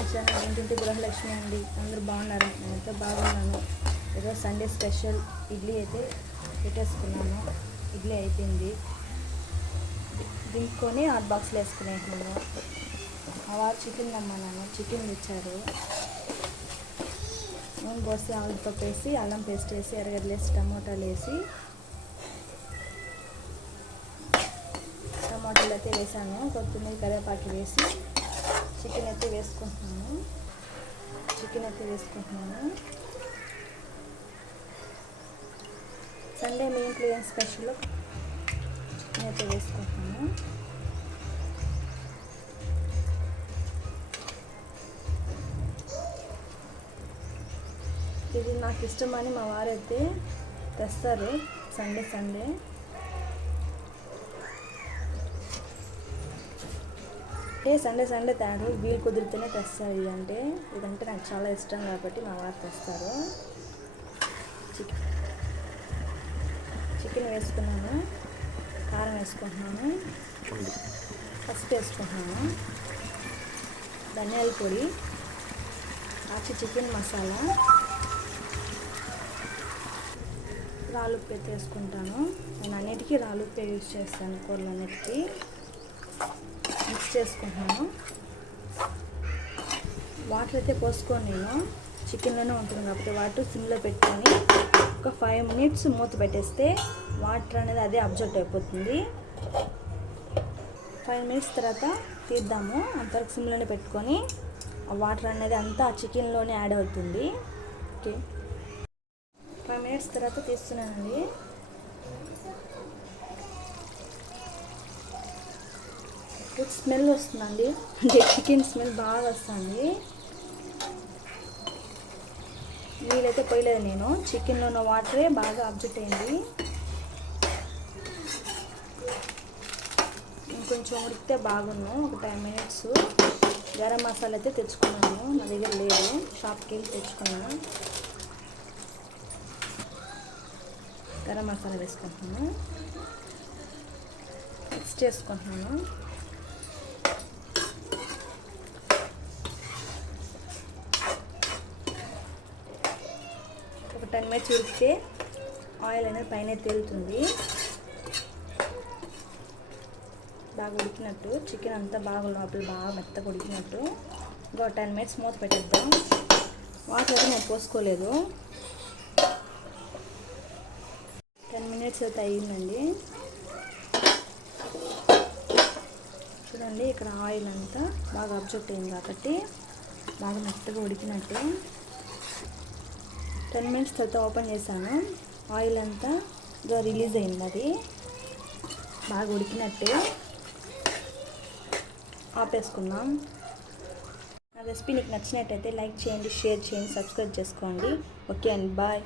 My channel ఇంటింటి గృహలక్ష్మి అండి. అందరూ బాగున్నారు? నేనైతే బాగున్నాను. ఈరోజు సండే స్పెషల్ ఇడ్లీ అయితే పెట్టేసుకున్నాను. ఇడ్లీ అయిపోయింది, దింపుకొని హాట్ బాక్స్లో వేసుకునేసాను. మా వారు చికెన్ తెమ్మన్నాను, చికెన్ తెచ్చారు. నూనె పోసి ఆలుపప్పు వేసి అల్లం పేస్ట్ వేసి ఎర్రగడ్డలు వేసి టమోటాలు వేసి టమాటాలు అయితే వేసాను. కొత్తిమీర కరివేపాకు వేసి చికెన్ అయితే వేసుకుంటున్నాను. సండే మీ ఇంట్లో ఏం స్పెషల్? చికెన్ అయితే వేసుకుంటున్నాను. ఇది నాకు ఇష్టమని మా వారైతే తెస్తారు సండే సండే తాడు వీలు కుదిరితేనే తెస్తారు. ఇదంటే నాకు చాలా ఇష్టం కాబట్టి మా వారు తెస్తారు. చికెన్ వేసుకున్నాను, కారం వేసుకుంటున్నాను, పసుపు వేసుకుంటున్నాను, ధనియాల పొడి, చికెన్ మసాలా, రాళ్ళుప్పు అయితే వేసుకుంటాను. నేను అన్నిటికీ రాళ్ళుప్పే యూజ్ చేస్తాను. కూరలన్నిటికీ మిక్స్ చేసుకుంటున్నాను. వాటర్ అయితే పోసుకొని నేను చికెన్లోనే ఉంటుంది కాబట్టి వాటర్ సిమ్లో పెట్టుకొని ఒక 5 minutes మూత పెట్టేస్తే వాటర్ అనేది అదే అబ్జర్వ్ అయిపోతుంది. 5 minutes తర్వాత తీద్దాము. అంతవరకు సిమ్లోనే పెట్టుకొని ఆ వాటర్ అనేది అంతా ఆ చికెన్లోనే యాడ్ అవుతుంది. ఓకే, 5 minutes తర్వాత తీస్తున్నానండి. గుడ్ స్మెల్ వస్తుందండి, అంటే చికెన్ స్మెల్ బాగా వస్తుంది. నీళ్ళైతే పోయలేదు నేను, చికెన్లో ఉన్న వాటరే బాగా అబ్జర్వ్ అయింది. ఇంకొంచెం ఉడికితే బాగున్నాను. ఒక 10 minutes. గరం మసాలా అయితే తెచ్చుకున్నాను, నా దగ్గర లేదు, షాప్కి వెళ్ళి తెచ్చుకున్నాను. గరం మసాలా వేసుకుంటున్నాను, మిక్స్ చేసుకుంటున్నాను. ఒక 10 minutes ఉడికితే ఆయిల్ అనేది పైన తేలుతుంది. బాగా ఉడికినట్టు చికెన్ అంతా బాగా లోపల బాగా మెత్తగా ఉడికినట్టు. ఇంకో 10 minutes మూత పెట్టేద్దాం. వాటర్ అయితే నేను పోసుకోలేదు. 10 minutes అయితే అయ్యిందండి. చూడండి, ఇక్కడ ఆయిల్ అంతా బాగా అబ్జర్వ్ అయింది కాబట్టి బాగా మెత్తగా ఉడికినట్టు. 10 minutes తర్వాత ఓపెన్ చేశాను. ఆయిల్ అంతా రిలీజ్ అయింది, అది బాగా ఉడికినట్టు. ఆపేసుకున్నాం. నా రెసిపీ నీకు నచ్చినట్టయితే లైక్ చేయండి, షేర్ చేయండి, సబ్స్క్రైబ్ చేసుకోండి. ఓకే అండి, బాయ్.